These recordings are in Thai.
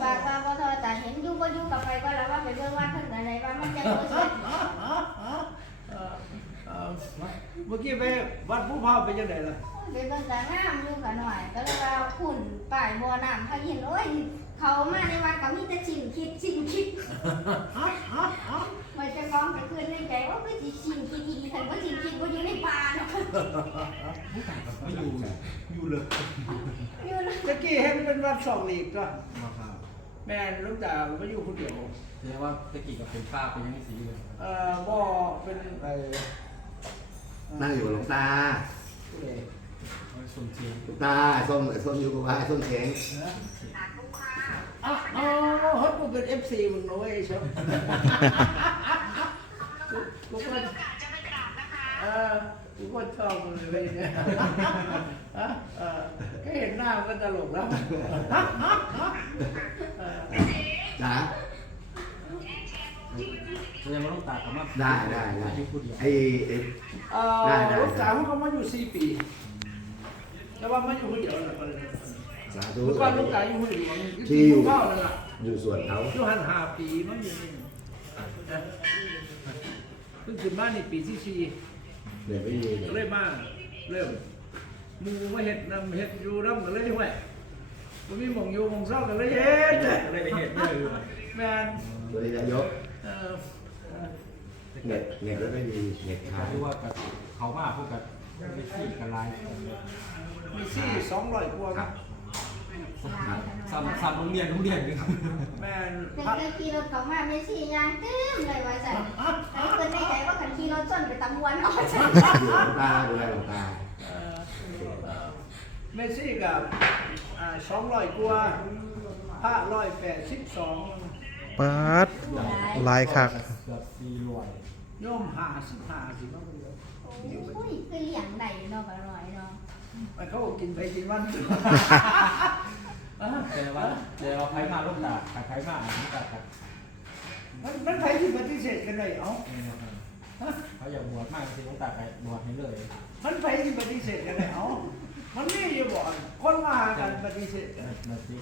ฝากว่าบ่ทอแต่เห็นอยู่บ่อยู่กับไปก็แล้วว่าไปเบิ่งว่าเพิ่นอะไรว่ามันจะบ่เสร็จเอ่อเอ่อเมื่อกี้ไปวัดผู้เผาเป็นยังไงล่ะไปเบิ่งแต่งามอยู่กันหน่อย ก็เลยว่าคุณป้ายบ่อน้ำเขาเห็นโอ้ยเขามาในวัดก็มีแต่ชิมคิดชิมคิดมันจะร้องไปคืนในใจว่าคือสิชิมคิดอีกคันบ่ชิมคิดบ่อยู่ในป่าเนาะไม่อยู่อยู่เลยอยู่นะตะกี้เห็นเป็นวัดสองหลีกก็มาครับ แม่นลูกตาไม่อยู่คนเดียวแสดงว่าตะกี้กับเป็นฝ้าเป็นยังไงสีเลยเอ่อบ่เป็นไอ้นั่งอยู่กับหลวงตาผู้ใดสมเชียงหลวงตาส้มส้มอยู่กับว่าส้มเชงนะอ้าวอ๋อเฮ้ยกูเป็น FC มึงนะเว้ยเชียวกูก็เออกูก็ชอบมึงเลยเนี่ยฮะเออแค่เห็นหน้ามันก็ตลกแล้ว เออจ้าแสดงว่าลูกตาเขามาได้ได้ได้อายุผู้เดียวไอ้ไอ้ เอ่อลูกสาวเขามาอยู่สี่ปีแล้วว่ามาอยู่คนเดียวนะสาธุลูกบ้านลูกสาวอยู่คนเดียวที่อยู่เข้านั่นแหละอยู่ส่วนเขาอยู่หันหาปีมันอยู่นี่นะเพิ่งขึ้นมานี่ปีที่สี่เดี๋ยวไม่มีเดี๋ยวเริ่มมาเริ่มหมูมาเห็ดนำเห็ดอยู่น้ำกันเลยห้วย มันมีหมองอยู่หมองเศร้ากันเลยเฮ็ดเลยไปเห็นเลยแม่นตัวนี้นายกเออเออเน็ตเน็ตแล้วไม่มีเน็ตเขาขายเรียกว่ากับเขามากพวกกับไม่ขี้กันลายมีสี่สองร้อยกว่าครับซ้ำซ้ำโรงเรียนโรงเรียนกันแมนเป็นพักเคยขี่รถเขามาไม่สิยางเต็มเลยว่าซั่นแล้วเพิ่นในใจว่าคันขี่รถชนไปตำวันเอาซั่นอยู่หลวงตาดูแลหลวงตา เมสซี่กับอ่าสองร้อยกว่าพระร้อยแปดสิบสองปาดลายคักเกือบสี่ร้อยโยมห้าสิบห้าสิบมันก็เยอะโอ้ยคือเลี้ยงได้เนาะก็อร่อยเนาะมันเขาก็กินไปกินวันแต่ว่าแต่เราใครมาลูกตาใครมาลูกตาครับมันมันใครที่ปฏิเสธกันได้เอ้าเขาอยากบวชมากจริงลูกตาไปบวชให้เลย มันใครที่ปฏิเสธกันได้เอ้า มันนี่อยู่บ่อนคนมาหากันปฏิเสธกันนาที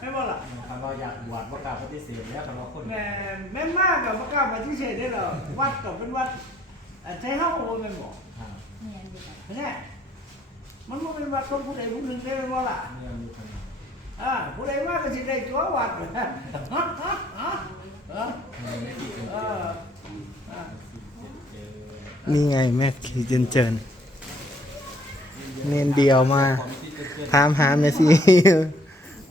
ไม่ว่าล่ะคำเราอยากบวชประกาศปฏิเสธแล้วคำเราคนแม่แม่มากกับประกล้าศปฏิเสธได้เหรอวัดก็เป็นวัดอ่าใช้เฮ้าโอ้ยแม่นบอกเนี่ยอยู่กันเนี่ยมันบ่เป็นวัดของผู้ใดผู้หนึ่งได้เป็นว่าล่ะเนี่ยมีคนอ่าผู้ใดว่าก็สิได้ตัววัดฮะฮะฮะฮะเออไม่กี่คนเอออ่านี่ไงแม่ขี่เจนเจิน เนนเดียวมาถามหาเมสซี่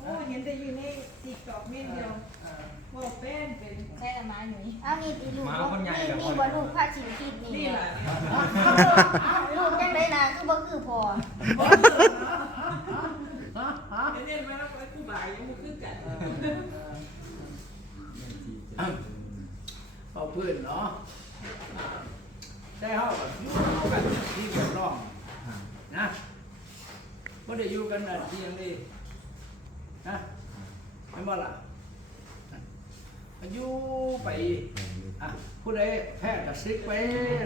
โอ้เห็นแต่อยู่ในติ๊กต็อกเม่นเดียวบอกแป้นเป็นใช่ละไม้หนุ่ยเอานี่ติลูกมาบ่คนใหญ่นี่แบบนี่บ่ลูกพาชิมคิดนี่นี่แหละลูกจังได๋ล่ะคือบ่คือพอ เน้นมาแล้วไอ้ผู้บ่ายยังมือขึ้นกัน เอาเพื่อนเนาะอ่าใช่เฮากับอยู่กันที่เรียบร้องนะบ่ได้อยู่กันน่ะ ที่อยังนี้นะไม่นบ่ล่ะอยู่ไปอะผู้ใดแพ้ก็ซิกไป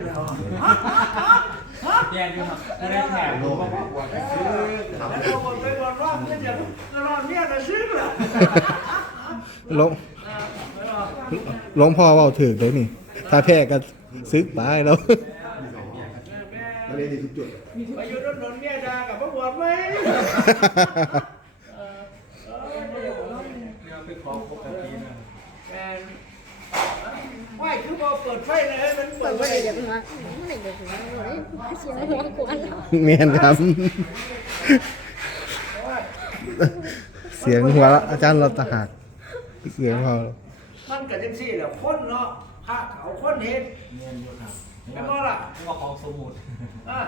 แล้วแย่ด้วยครับไม่ได้แถมรู้ว่าบวชเออแล้วก็บ่ไปบ่รอบเพื่อนจะรอบเมียก็ซิกล่ะหลวงอ่าไม่รอหลวงพ่อเว่าถือเลยนี่ ถ้าแพ้ก็ซึกไปแล้ว แม่ตอนทุกจุดไปอยู่รถนนเมียดากับบ่บวชไหมเออเออเนี่ยไปขอปกตินะแม่นไม่คือบ่เปิดไฟเลยมันเปิดไฟเดี๋ยมาไม่เลยวมาเลยเสียงหัวกวนเมียนครับ เสียงหัวอาจารย์เราตะหักเสียงเขามันก็จังซี่แหละคนเนาะพระเขาคนเฮ็ดเงินอยู่ครับ แล้วก็ล่ะว่าของสมุดอะ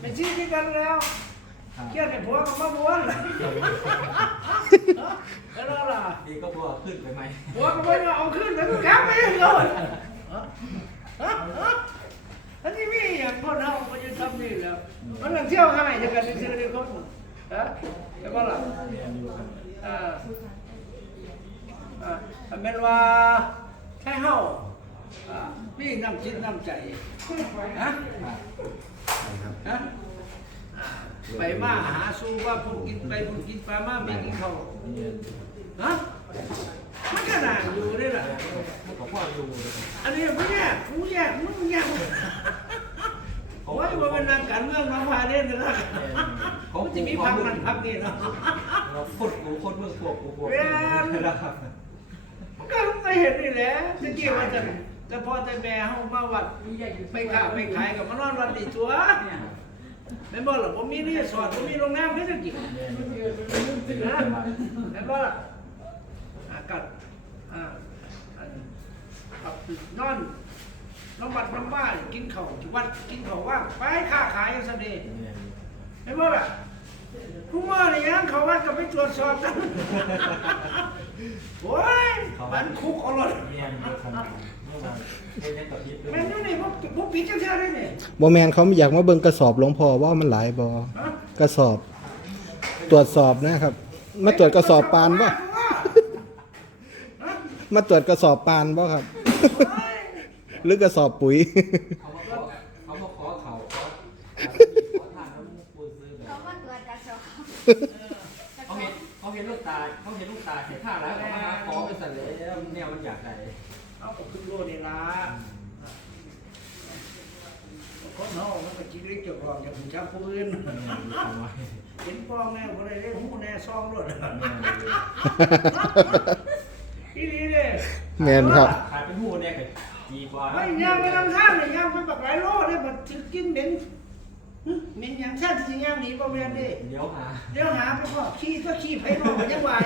เป็นชื่อที่กันแล้วเครียดให้ผัวกับมาบวชแล้วก็ล่ะดีก็บวชขึ้นไปไหมผัวก็ไม่มาเอาขึ้นแล้วก็กลับไปเลยอันนี้มีอย่างคนเฮาก็จะทำนี่แล้วมันก็เที่ยวให้จะกันซื่อๆนี่คนฮะแล้วก็ล่ะเงินอยู่ครับอ่าอ่าอันเป็นว่าแค่เฮา อ่ามีน้ำจิตน้ำใจฮะนะครับฮะไปมาหาสู้ว่าพูดกินไปพูดกินไปมาไม่กินเขาวเงินฮะมันก็น่าอยู่ได้ล่ะมันก็พ่ออยู่เลยอันนี้ไม่แยกกูแยกมึงแยกโอ้ยมันเป็นนักการเมืองมาพาเล่นนะครับเขามันจะมีพักนั้นพักนี้เนาะเราคนกูคนเมืองพวกกูพวกนะครับมันก็ไม่เห็นนี่แหละตะกี้ว่าจะจะพอแต่แม่เฮามาวัดไปค้าไปขายกับมานอนวัดนี่ตัวแม่นบ่ล่ะผมมีรีสอร์ทผมมีโรงแรมนี่ตะกี้นะแม่นบ่ล่ะอากาศอ่าอันขับนอนน้ำวัดน้ำบ้านกินข้าวที่วัดกินข้าวว่างไปค้าขายซะดีเห็นบ่ล่ะผู้ว่านี่ยังเขาว่าก็ไปตรวจสอบกันโอ้ยบันคุกเอาเล ยเมียนอยู่ขนาดเมื่อวานเป็นยังกับพิษด้วแม่ยนอยู่นี่พวกพวกปีเจ้าเท่าได้นี่บ่แมนเขาอยากมาเบิ่งกระสอบหลวงพ่อว่ามันหลายบ่ฮะกระสอบ ตรวจสอบนะครับ มาตรวจกระสอบปานบ่ฮะมาตรวจกระสอบปานบ่ครับ หรือกระสอบปุ๋ย เขามาขอเขามาขอเขาขอขอทานแล้วปูซื้อแบเขาบมาตรวจกระสอบเขาเห็นเขาเห็นลูกตาเขาเห็นลูกตาเห็นท่าแล้วเขามาขอไปสั่นแล้วแนวมันอยากได้ เอาก็ขึ้นโลนี่ล่ะคนเฮามันก็จิริกเจ้าของอย่างผู้ชายผู้อื่นเห็นป้องแน่บ่ได้เรียกหูแน่ซองรถอีนี่เด้แมนครับขายเป็นหูเนี่ยคือดีกว่าไอ้ยางไปทางข้างเลยยางไปบักหลายโลเลยมันถึงกินเหม็นหึเหม็นอย่างแท้ที่ยางหนีบ่แม่นเด้เดี๋ยวหาเดี๋ยวหาไปพ่อขี้ก็ขี้ไผนอกยังวาย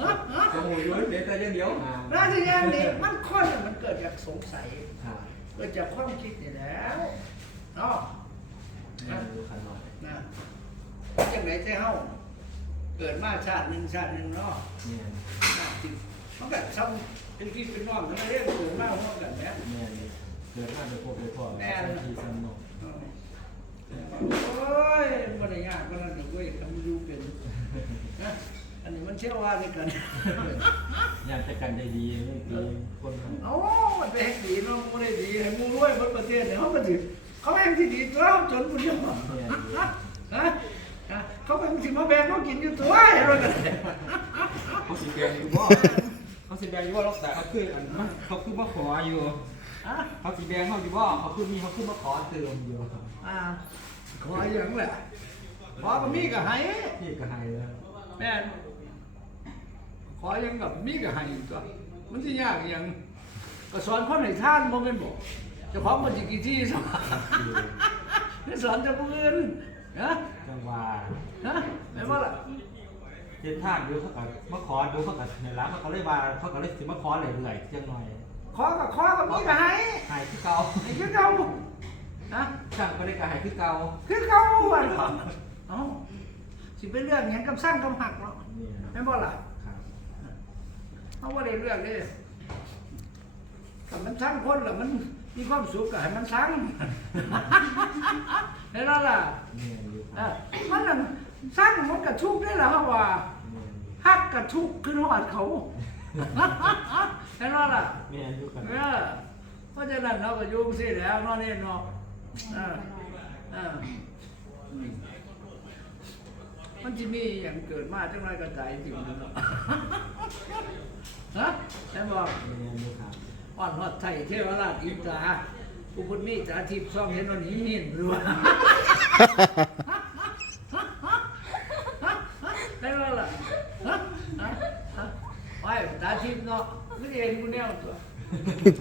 ฮะฮะสมุนยุ้ยเดี๋ยวแต่เดี๋ยวหาราชยางนี่มันคนน่ะมันเกิดจากสงสัยค่ะเกิดจากความคิดนี่แหล้วเนาะแนวดูขนาดนะจังไหนใจเฮาเกิดมาชาติหนึ่งชาติหนึ่งเนาะเนี่ยน่าจิตมันก็ซ้ำเป็นพี่เป็นน้องกันมาเรื่องเกิดมาพร้อมกันแหมเนี่ยเกิดมาโดยพวกโดยพ่อที่สนุกโอ้ยมันได้ยากมันนั่นเว้ยทำอยู่เป็นนะ อันนี้มันเชื่อว่าด้วยกัน อยากจะกันได้ดีไม่ดีคนเอ้ามันไปแห่งดีเนาะมันได้ดีให้มูรวยบนประเทศเนี่ยเขาก็ถือเขาแห่งที่ดีตัวจนคนเดียวนะนะเขาเป็นสิมาแบ่งเขากินอยู่ตัวเห็นไหมกันเขาสิแบงอยู่บ่เขาสิแบงอยู่บ่ล็อกแต่เขาคืออันเขาคือมาขออยู่อะเขาสิแบงเขาอยู่บ่เขาคือมีเขาคือมาขอเติมอยู่อ่าขออย่างแหละขอกับมีก็ให้พี่ก็ให้แล้วแม่น ขออย่างกับมีก็ให้ตัวมันที่ยากอย่างก็สอนคนให้ท่านบ่เป็นบ่เจะพร้าขอมมันสิกี่ที่สอนนี่สอนจะผู้อื่นนะจังหวะฮะแม่นว่าล่ะเฮ็ดทางดูเขาก็มาขอดูเขาก็ในร้านเขาก็เลยว่าเขาก็เลยสิมาขอเรื่อยๆจังหน่อยขอกับขอกับมีก็ให้ให้คือเก่าให้คือเก่านะช่างก็ได้ก็ให้คือเก่าคือเก่าวันเอ้าสิเป็นเรื่องหยังกับสร้างกับหักเนาะเนี่ยแม่นบ่ล่ะครับ เอาว่าได้เรื่องเด้ถ้ามันสร้างคนแล้วมันมีความสุขก็ให้มันสร้างเห็นแล้วล่ะเนี่ยอยู่คเอรับอมันนั่นสร้างมันกระทุกข์ได้แล้วว่าเนี่ยฮักกระทุกข์ขึ้นหอดเขาเห็นแล้วล่ะเนี่ยอยู่กันเออเพราะฉะนั้นเราก็อยุ่งสิแล้วเนอนนี่เนาะเออเออมันจะมีอย่างเกิดมาจังไรกระจายจริงเนาะ ฮะใช่บอกเนี่ยอยู่ครับอ่อนฮอดไทยเทวราชอินตราอุปนิจาทิพย์ซ่องเห็นวันนี้หินหรือว่าได้แล้วล่ะฮะฮะฮะไว้ตาทิพย์เนาะไม่ได้เห็นกูแนวตัว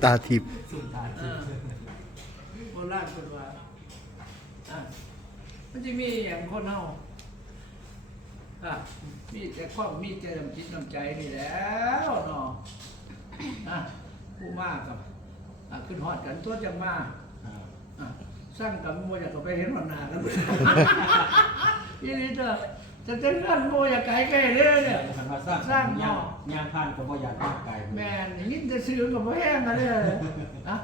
ตาทิพย์สุดตาเอจิตอโบราณคนว่าอะมันจะมีอย่างคนเฮา อะมีแต่ความมีใจน้ำจิตน้ำใจนี่แหล้วเนาะอะผู้มากกับอะขึ้นฮอดกันตัวจังมาครับอะสร้างกับโมอยากก็ไปเห็นวันหนากันยี่นี่เถอะจะเต้นกันโมอยากไกลไกลเรื่อยเนี่ยคันว่าสร้างสร้างยางเนาะยางผ่านก็บ่อยากมากไกลแม่นยิ่งจะซื้อกับพ่อแห้งกันเลยนะ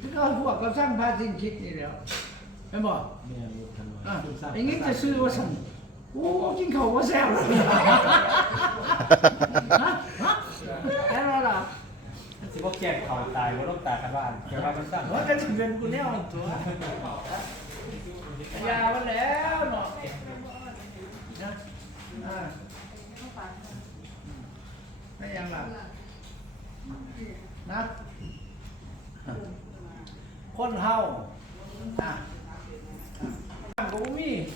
ที่ก็พวกก็สร้างพาสิ่งคิดนี่แหล้วไม่บอกเนี่ยอยู่กันอะซุ่มซ่ามอย่างนี้จะซื้อว่าสั่ง โอ้กินข้าวว่าแซ่บเลยฮะฮะแค่นั้นล่ะสิบ่แก่เขาตายบ่ต้องตายกันบ้านแค่ว่ามันสร้างว่าจะถึงเป็นกูแน่ตัวยามันแล้วเนาะนะอ่าไปฝากไม่ยังหลับนะ คนเฮาอะอะกูมี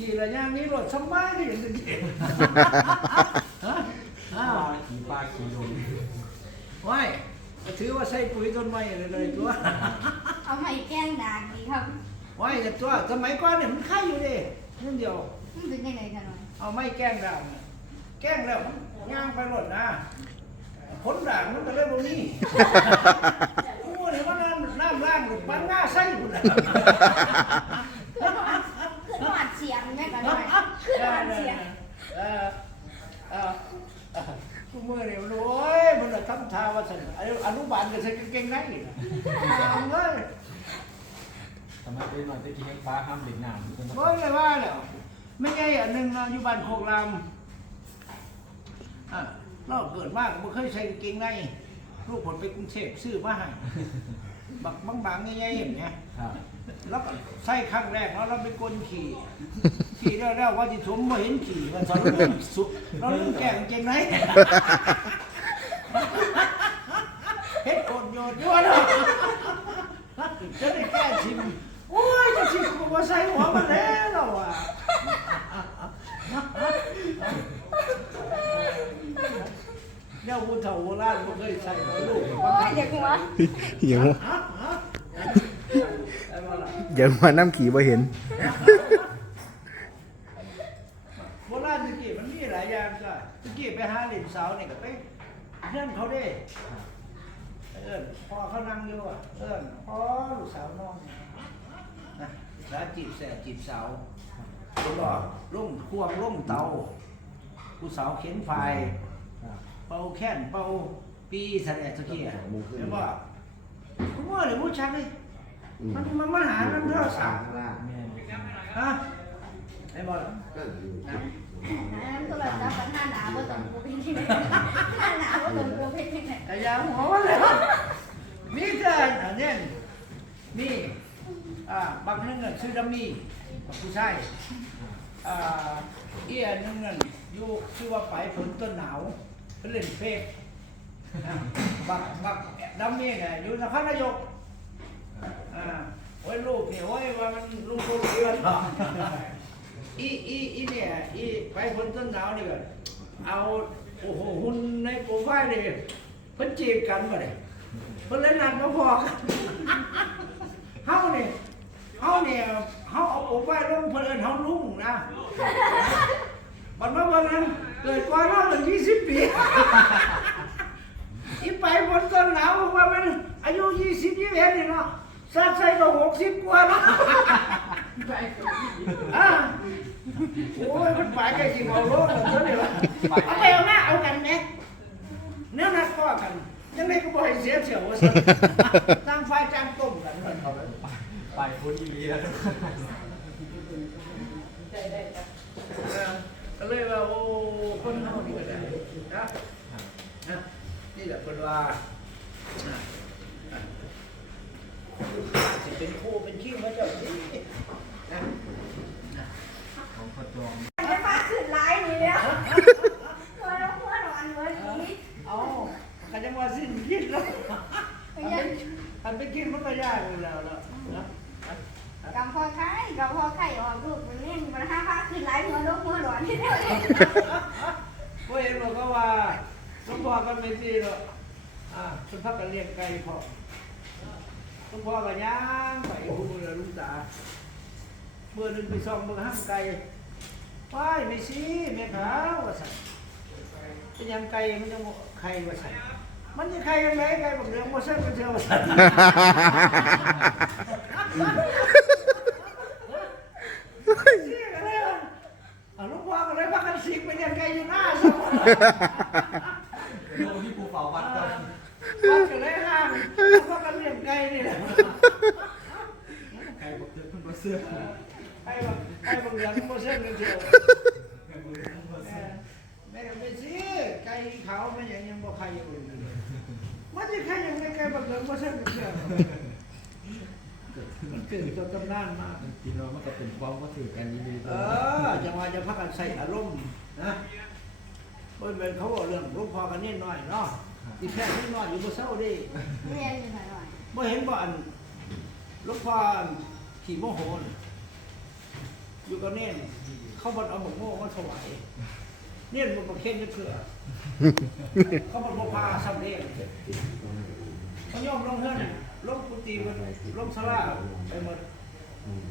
ขี่ระยางนี้รถสบายที่อย่างเดียวฮะอ้าวขี่ปลาขี่ลงไว้ถือว่าใส่ปุ๋ยต้นไม้เลยตัวเอาไม้แกงด่างดีครับไว้แต่ตัวสมัยก่อนเนี่ยมันไข่อยู่ดินั่นเดียวมันเป็นยังไงกันหน่อยเอาไม้แกงด่างน่ะแกงแล้วย่างไปรถนะผลด่างมันก็เลยบ่มีโอ้ยมันน้ำน้ำล่างปันหน้าไส้หุ่นน่ะ คือหวาดเสียงแม่กันหน่อยคือหวาดเสียง เออเออเออกูมือเนี่ยมันโอ้ยมันน่ะทำท่า ว่าสันอนุอนุบาลก็ใส่กางเกงในน่ะเอาเลยสมัยเป็นหน่อยตะกี้ให้ปลาห้ามเล่นน้ำเพิ่นโอ้ยเลยว่าแล้วไม่ใช่อันหนึ่งนะอยู่บ้านโคกรามอะเราเกิดมากไม่เคยใส่กางเกงในลูกผลไปกรุงเทพซื้อมาให้บักบางๆใหญ่ๆอย่างเงี้ย ครับแล้วก็ใส่ครั้งแรกเนาะเราไปกลนขี่ ขี่แล้วแล้วว่าที่สมมาเห็นขี่ว่าสอนเราลืมสุเราลืมแก่งเกงไหนเฮ็ด โกนโยนโยนอจะได้แก้ชิมโอ้ยจะชิมก็มาใส่หัวมันแล้วอะเนี่ยผู้เฒ่าโบราณบ่เคยใส่เราลูกโอ้ยเด็กหัวอย่างฮะฮะไอ้บ่ล่ะอย่างมาน้ำขี่บ่เห็นโบราณตะกี้มันมีหลายอย่างก็ตะกี้ไปหาหลินสาวเนี่ยก็ไปเพื่อนเขาเด้ เอิ้นพ่อเขานั่งอยู่อะเอิ้นพ่อลูกสาวน้องนะสาวจีบแสจีบสาวคนบอกล่มควงล่มเตาผู้สาวเข็นไฟครับเป่าแค้นเป่าปีแสดงตะกี้อะเห็นบ่คุณว่าเลยผู้ชักเลยมันมันมาหามันเท่าสามแม่นฮะ ไอ้บอลก็อยู่นนั้นก็เลยจะปัญหาหนาว่าต้องกูเป็นยังไงหน้าหนาว่าต้องกูเป็นยังไงแต่ยาหัวเลยมีเกินอันนี้มีอ่าบางนึงอะชื่อดัมมี่ผู้ชายอ่าอีอันนึงนั่นอยู่ชื่อว่าไปฝนต้นหนาวเป็นเล่นเพลงบักบักดัมมี่เนี่ยอยู่นครนายกอ่าโอ้ยลูกเนี่ยโอ้ยว่ามันลูกคนเดียวเนาะ อีอีอีเนี่ยอีไปฝนต้นหนาวนี่ก็เอาโอ้โหหุ่นในโปรไฟล์นี่เพิ่นจีบกันบ่เนี่ยเพิ่นเล่นนัดมาพอกันเฮาเนี่ยเฮาเนี่ยเฮาเอาโปรไฟล์ลงเพิ่นเอิ้นเฮาลุงนะบัดมาบิ่นั้นเกิดก่อนเราตั้ง20 ปีอีไปบนต้นหนาวบอกว่ามันอายุ20 21นี่เนาะซาใส่ก็60กว่าเนาะ อะโอ้ยมันไปใกล้สิเอาโลกแล้วเท่านี้ละเอาไปเอามาเอากันแหมแนวนัดก็กันยังไงก็บ่ให้เสียเที่ยวว่าซั่นต่างฝ่ายต่างต้มกันมันเอาไปไปพุ้นอีเลียเออก็เลยว่าโอ้คนเฮานี่ก็ได้นะนะนี่แหละเพิ่นว่านะนะสิเป็นครูเป็นขี้มาเจ้าสินะนะ ของพ่อจอมจะพาขึ้นไลน์นี่แล้วหัวเราหัวเราอันเมื่อกี้เอาก็จะว่าสิ้นคิดแล้วไปอันยัเป็งนอันเป็นคิดมันก็ยากอยู่แล้วแล้วนะกำพอไข่กำพอไข่ออกลูกมันเล่นมันห้าพาขึ้นไลน์หัวลูกหัวหลอนที่เดียวเองก็เห็นบอกก็ว่าหลวงพ่อก็ไม่ซีหรอกอ่าคุณพักกันเรียกไก่พ่อหลวงพ่อก็ย่างไปหูเลยลุงตาเมื่อหนึ่งไปซ่องเมื่อห้างไก่ ไปไม่ซีแม่ขาวว่าสั่นเป็นยังไก่มันจะไข่ว่าสั่นมันจะไข่ยังไงไก่บอกเรื่องว่าเส้นมันเชื่อว่าสั่นลูกพ่อก็เลยพักกันสิกไปยังไก่อยู่หน้าซะโยมที่ภูเป่าวัดก็วัดกันเลยห้างพักกันเลี้ยงไก่นี่แหละไก่บอกเจอเพิ่นบ่เสื้อ ไอ้บางไอ้บางอย่างมันบ่เส้นกันเชียวแม่ก็ไปสิไก่ขาวมันยังยังบ่ไข่อยู่มันจะไข่ยังไงไก่บางอย่างบ่เส้นกันเชียวมันเกิดจนตำนานมากกินเรามันก็เป็นความก็ถือกันนี่เออจังหวะจะพักกันใส่อารมณ์นะบอ้ยเป็นเขาบอกเรื่องหลูกพ่อกันนิดหน่อยเนาะที่แค่นิดหน่อยอยู่บ่เศร้าดิเรียนอยู่หน่อยบ่เห็นบ่อันหลูกพ่อขี่โมโหน่ะ อยู่กับเน่นเขาบ่เอาหมกโม่มาถวายเน่นบ่ประเคนจะเถื่อเขาบ่บ่พาสำเร็จเขายอมลงเฮือนลงกุฏิมันลงศาลาไปหมด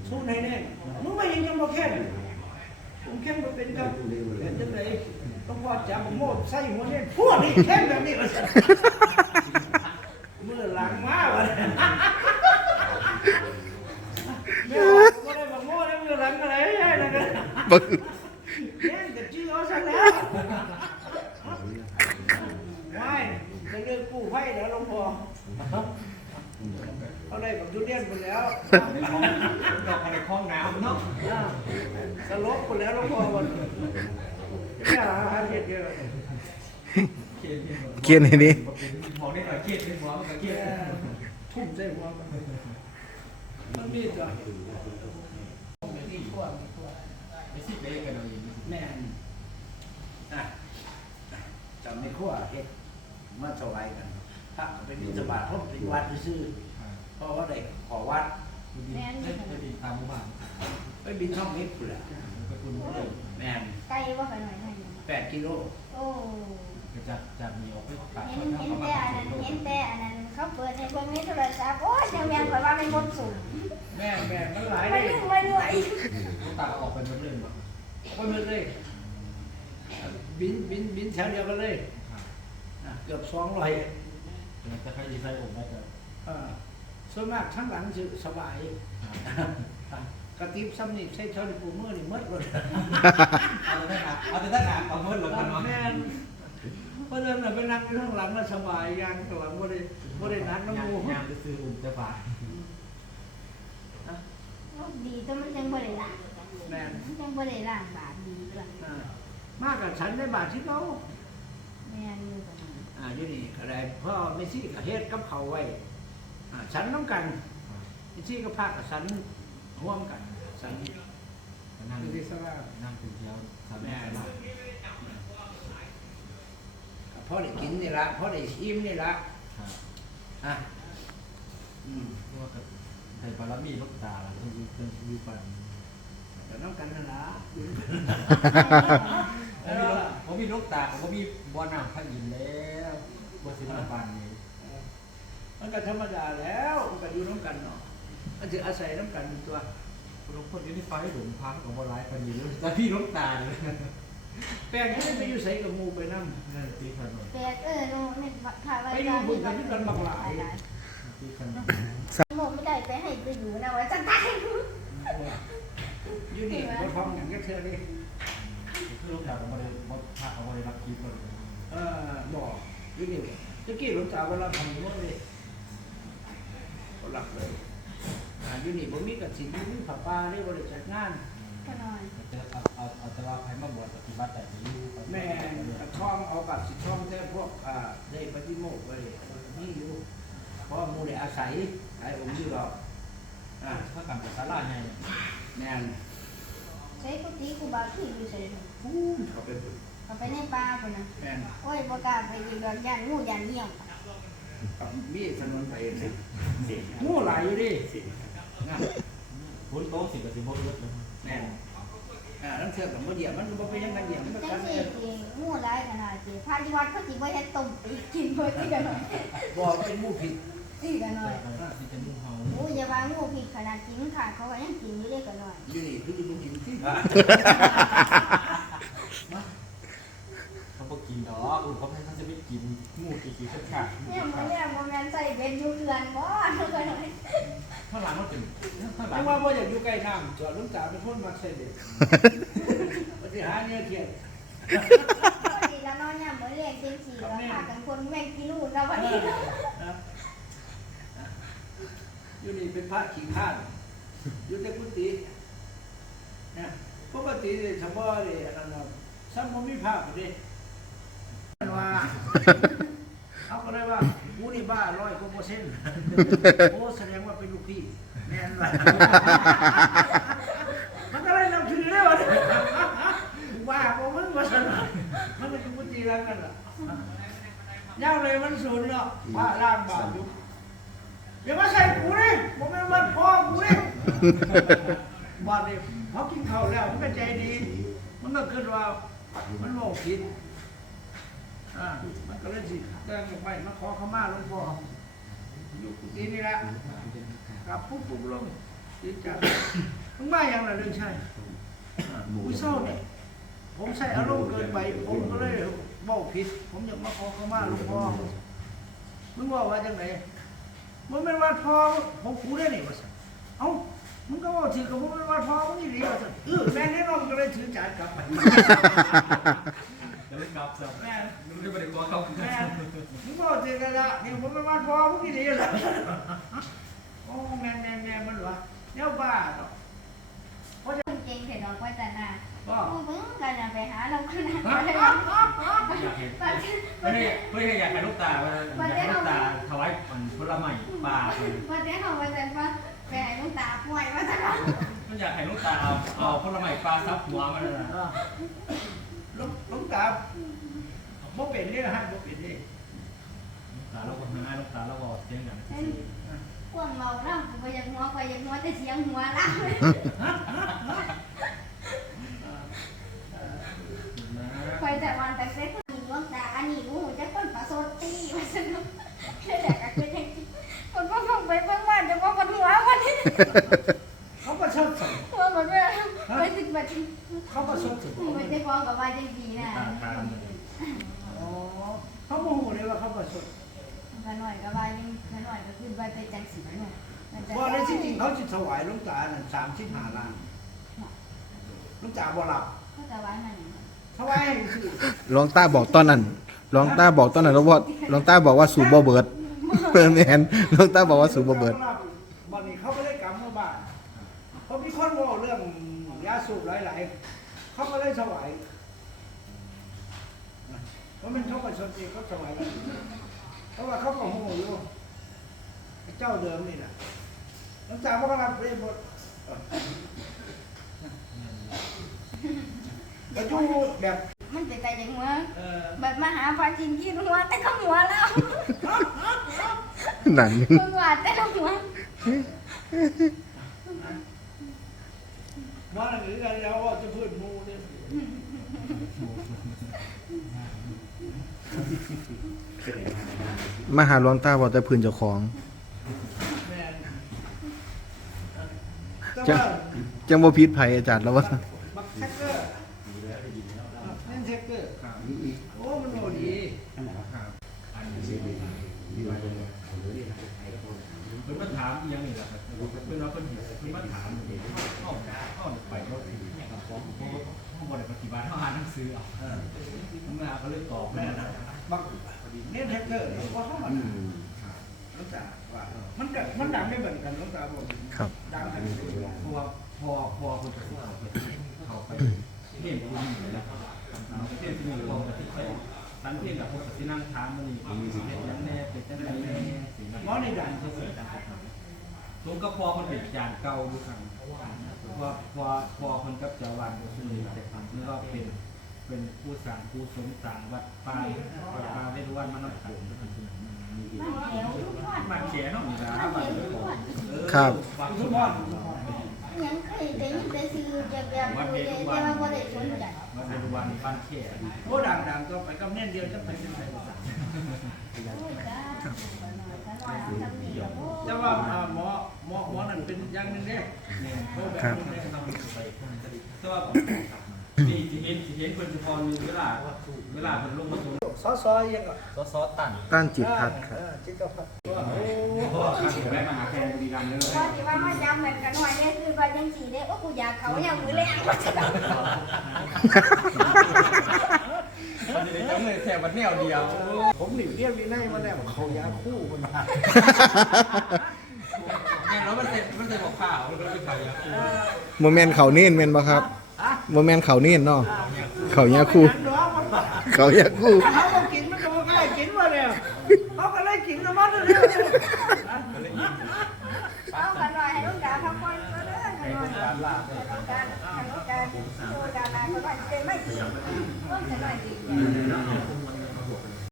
สู้ให้แน่นมึงไม่เห็นยังบ่แค่นผมแค่นบ่เป็นครับเป็นจังไดต้องว่าจับหมกโม่ใส่หัวเน่นพวกนี้แค่นแบบนี้ว่าซั่นมือหลังมากเลยไม่เอาไม่ได้บอกโม่ได้มือหลังอะไรไม่ใช่นะ กันบึกเล่นกับชื่อเอาซะแล้วไม่จะเรื่องกู้ไฟแล้วหลวงพ่อเขาได้กับทุเรียนไปแล้วดอกอะไรคล้องน้ำเนาะอ่าสลบไปแล้วหลวงพ่อวันไม่หาหาเห็ดเยอะเครียดในนี้บอกได้หน่อยเครียดเป็นหัวมันก็เครียดทุ่มใส่หัวมันมีจ้ะมีขั้วมีขั้ว ไม่สิเละกันเอาเอง แม่นอะจำในขั้วเฮ็ดมาถวายกันพระก็เป็นบิณฑบาตพระเป็นวัดซื่อๆเพราะว่าได้ขอวัด คุณดีได้ดีตามหมู่บ้าน ไป บินท่องเม็ดพุ่นแหละกระตุ้นเลยแม่นไกลว่าขนาดไหนแปดกิโลโอ้จากจากมีออกไปปากเห็นเห็นแต่อันนั้นเห็นแต่อันนั้นเขาเปิดในเบิ่งในโทรศัพท์โอ้ยยังแม่นข่อยว่าเป็นคนสูงแม่นแม่นมันหลายมัเลนยนึ่งมาหน่วยตาออกเป็นเรื่องแบบก็มันเลยบินบินบินแถวเดียวกันเลยอะเกือบสองร้อยจะใครดีใครผมได้ก็อ่าส่วนมากทั้งหลังจะสบาย กระติบซ้ำนี่ใช้เท่าในปูมือนี่เมื่อยหมดเอาแต่ถ้าเอาแต่ถ้าหนักเอาเพิ่มลงกันเนาะแม่นเพราะฉะนั้นน่ะไปนั่งอยู่ข้างหลังน่ะสบายอยางข้างหลังบ่ได้บ่ได้นักน้ำงานมูงานจะซื้ออุ่นจะฝากดีแต่มันยังบ่ได้ล้างแม่นมันยังบ่ได้ล้างบาทดีล่ะอ่ามากกับฉันในบาทที่เขาแม่นอยู่กันอ่าอยู่นี่ก็ได้พ่อไม่ซี่กับเฮ็ดกับเขาวไว้อ่าฉันต้องกันไม่ซี่กับภาคกับฉัน ร่วมกันฉันนั่งคือที่สลานั่งเป็นเที่ยวสามแม่แม่กับพ่อได้กินนี่ละพ่อได้อิ่มนี่ละครับอะอืมพราะว่าไทยปารมีลูกตาแล้วก็อยู่เป็นอยู่ปันแต่น้องกันนั่นละผมมีลูกตาผมมีบ่อน้ำพระอินทร์แล้วบ่สิมาปันนี่มันก็ธรรมดาแล้วมันก็อยู่น้ำกันเนาะ มันจะอาศัยน้ำกันตัวลูกคนอยู่ในไฟหลงพังของบ่ร้ายปานนี้เลยแต่พี่ลูกตาเลยแปลงนี้ไปอยู่ใส่กับหมูไปนั่งนั่นตีขนมแปลกเออโน่นี่ถ้าว่าไปอยู่บุญกันที่กันบักหลายตีขนมหมดไม่ได้ไปให้ไปอยู่นะว่าจะตายอยู่นี่บ่ท้องอย่างก็เท่านี้คือลูกตาผมบ่ได้บ่พาเขาบ่ได้รับคลิปเลยเออบอกอยู่นี่ตะกี้หลวงตาเวลาทำหมดเลยก็หลับเลย อ่าอยู่นี่บ่มีกฐินบ่มีผ้าป่าได้บ่ได้จัดงาน ก็นอนจะเอาเอาเอาแต่ว่าใครมาบวชปฏิบัติแต่ที่อยู่แม่กระท่อมเอากับสิท่อมแต่พวกอ่าได้ปฏิโมกข์ไว้นี่อยู่เพราะหมู่ได้อาศัยไอ้ผมอยู่ดอกอ่าถ้ากลับไปศาลาไงแม่นใช้กุฏิกูบาขี้อยู่ใส่พูนเขาเป็นบุญเขาไปในป่าพุ่นน่ะแม่นโอ้ยบ่กล้าไปอีกดอกย่านงูย่านเหี้ยวกับมีถนนไปสิหมู่หลายอยู่ดินะ ฝนตกสิก็สิบ่เลิกเลยแม่นอ่าน้ำเชื่อกับมะเดียวมันก็บ่เป็นหยังไงเดียวมันก็จักังนซี่สิงูหลายขนาดสิพาที่วัดเขาสิบ่เฮ็ดต้มไปกินเบิดสิกันหน่อยบอกเป็นหมู่ผิดสิกันหน่อยที่จะนุ่งเฮาโอ้ยอย่าว่างูผิดขนาดกินขาดเขาก็ยังกินอยู่เลยกันหน่อยอยู่นี่คือจะบุญจริงที่เขาบ่กินดอกอุ่นเขาให้เขาจะไม่กินงูกี่กี่ขึ้นขาดเนี่ยมันเนี่ยบ่แม่นใส่เบ็ดอยู่เขื่อนบ่กันหน่อยข้างหลังมันเป็น ข้างหลัแต่งว่าบ่อยากอยู่ใกล้น้ำจอดน้ำตาเป็นคนมักใส่เด็กปฏิหารเนี่ยเทียนพอดีแล้วนอนยามมื้อเรียกจังซี่ก็พากันคนแม่งกินลูกแล้ววันนี้อยู่นี่เป็นพระขี่ข้านอยู่ในกุฏินะปกติเลยชาวบ้านเลยอันนั้นน่ะซ้ำบ่มีภาพเลยว่าเอาก็ได้ว่ากูนี่บ้าร้อยกว่าเปอร์เซ็นต์โอ้ พี่แม่นว่ะมันก็เลยนำถือได้วะเนี่ยกูว่าบ่มึงว่าซั่นน่ะมันก็อยู่กุฏิแล้วกันล่ะย่างเลยมันศูนย์เนาะว่าล้านบาทอยู่อย่ามาใส่กูดิผมไม่มันพ่อกูดิบาทนี่เขากินข้าวแล้วมันก็ใจดี มันก็คิดว่ามันโลกผิดอ่ามันก็เลยสิแต่งออกไปมาขอขมาหลวงพ่ออยู่กุฏินี่แหละ กลับปุ๊บปุ๊บลงดีจังมึงมาอย่างไรเรื่องใช่กูเศร้าเนี่ยผมใส่อารมณ์เกินไป ผมก็เลยเบ้าผิด ผมอยากมาขอขมาหลวงพ่อมึงว่าว่าจังไหนมึงเป็นวัดพ่อผมกูได้นี่วะสันเอ้ามึงก็ว่าถือกับมึงเป็นวัดพ่อมึงนี่ดีวะสันเออแม่นี่น้องก็เลยถือจานกลับไปจะเล่นกอล์ฟสับแม่ไม่ได้ไปกลัวเขาแม่มึงก็ถือกันละนี่ผมเป็นวัดพ่อมึงนี่ดีละโอ้แม่แม่แม่มันเหรอเนี่ยบ้าเนาะเก่งเห็นออกไปแต่หน้าก็กูเพิ่งกันไปหาเราขนาดฮะนั้นอยากเห็นปัจไม่ได้ไม่ได้อยากให้ลูกตาว่าอยากให้ลูกตาถวายผลไม้ปลาปัจจัยเขาไปแต่ว่าไปหาลูกตาป่วยมาจากนั้นมันอยากให้ลูกตาเอาเอาผลไม้ปลาซับหัวมันเลยนะอ่าลูกลูกตาบ่เป็นนี่นะฮะบ่เป็นนี่ตาเราก็หาลูกตาเราก็เสียงดัง กวงเมาแล้วกูไปยังหัวไปยังหัวแต่เสียงหัวละไปแต่วันแต่เซ็ตมีดวงตาอันนี้กูจะคนประสดตีมาสนุกแค่แต่ก็คือยังคนก็ฟังไปเบิ่งว่าจะว่าคนหัววันนี้ เขาก็ชอบส่ง หัวหมดเวลาไปถึงบัดนี้ เขาก็ชอบส่ง ไม่ได้ฟ้องกับว่าจังดีนะ อ๋อเขาโมโหเลยว่าเขาก็ชอบ ขน่อยก็ว่ายังขน่อยก็คือไปไปจังสีหน่อย ว่าในที่จริงเขาจะถวายหลุงตานั่น สามสิบห้าล้านหลุงตาบ่หลับก็จะไว้มันถวายให้ซื้อหลวงตาบอกตอนนั้นหลวงตาบอกตอนนั้นแล้วว่าหลวงตาบอกว่าสูบบ่เบิดเพิ่นแม่นหลวงตาบอกว่าสูบบ่เบิดวันนี้เขาไม่ได้กรรมเมื่อบ้านเขามีคนว่าเรื่องยาสูบหลายๆเขาก็เลยถวายเพราะมันเขาก็ชนเองเขาถวายกันเพราะว่าเขาก็โหอยู่ไอ้เจ้าเดิมนี่นะหลังจากพวกเราเรียนหมด ก็อยู่แบบมันเป็นใจจังหัวเออแบบมาหาฟันจินกินหัวแต่ก็หัวแล้วนั่นมึงว่าแต่ก็หัวว่าหรือกันแล้วว่าจะพูดมูเนี่ยมาหาหลวงตาบอกแต่พื้นเจ้าของ แม่นแต่ จังว่าจังบ่ผิดไผอาจารย์แล้วว่าบักแท็กเกอร์เล่นแท็กเกอร์โอ้มันโหดีเพิ่นมาถามอีหยังนี่ล่ะครับเพิ่นว่าเพิ่นเพิ่นมาถามนี่เอ้าเอ้าไปรถเนี่ยกับของเพราะว่าเฮาบ่ได้ปฏิบัติเฮาอ่านหนังสือเอาเออผมมาก็เลยตอบแม่นะบักเล่นแท็กเกอร์ว่าเขามันน้องตาว่ามันก็มันดังไม่เหมือนกันน้องตาบอก ครับดังกันพราะว่าพอพอคนจะเขาไปเข้าไปเรียนคุณอยู่แล้วเอาเรียนที่นี่พอที่ไปสันเพียงกับพวกที่นั่งถามันนี่เฮ็ดหยังแน่เป็นจังไดแน่มอในี่ดังเขาเสียจังครับลุงก็พอคนเป็นจานเก่าดูครับว่าพอพอคนกับเจ้าวานก็คือนี่ก็เป็นเป็นผู้สั่งผู้สมสั่งวัดป่าวัดป่าได้รู้ว่ามันนับถื อมันแถวทุกวันมาเขียนะนี่นครับทุกคนยังเคยได้ยินแต่ชื่อแบบแบบดูเลยแต่ว่าบ่ได้สนใจวัดเดรุวันบ้านเขียโอ้ดังดังก็ไปกับเน่นเดียวจะไปเป็นไงแต่ว่าหมอหมอหมอนั่นเป็นอย่างหนึงเด้เนี่ยโอ้แบบครับแต่ว่าที่เห็นที่เห็นเพิ่นพอมีเวลาเวลาเพิ่นลงมาตรง ซอซอยยังก็ซอซอตันตั้งจิตพักครับเออจิตพัฒน์โอ้โอ้ข้าถึงแม่มาหาแฟนบุรีรัมย์เลยว่าที่ว่ามาจำเหมือนกันหน่อยเนี่ยคือว่าจังสีเนี่ยโอ้กูอยากเขาอย่างมือแรงว่าจะแบบมันจะจังเลยแค่วันแนวเดียว ผมหลีกเลี่ยงวินัยมาแล้วเขายาคู่มันมาแม่แล้วมันเสร็จมันเสร็จบอกข่าวมันเป็นข่าวยาคูบ่แม่นเขาเน้นแม่นบ่ครับบ่แม่นเขาเน้นเนาะเขายาคูอันน้องมันมา เขาอยาคูเขาก็กิน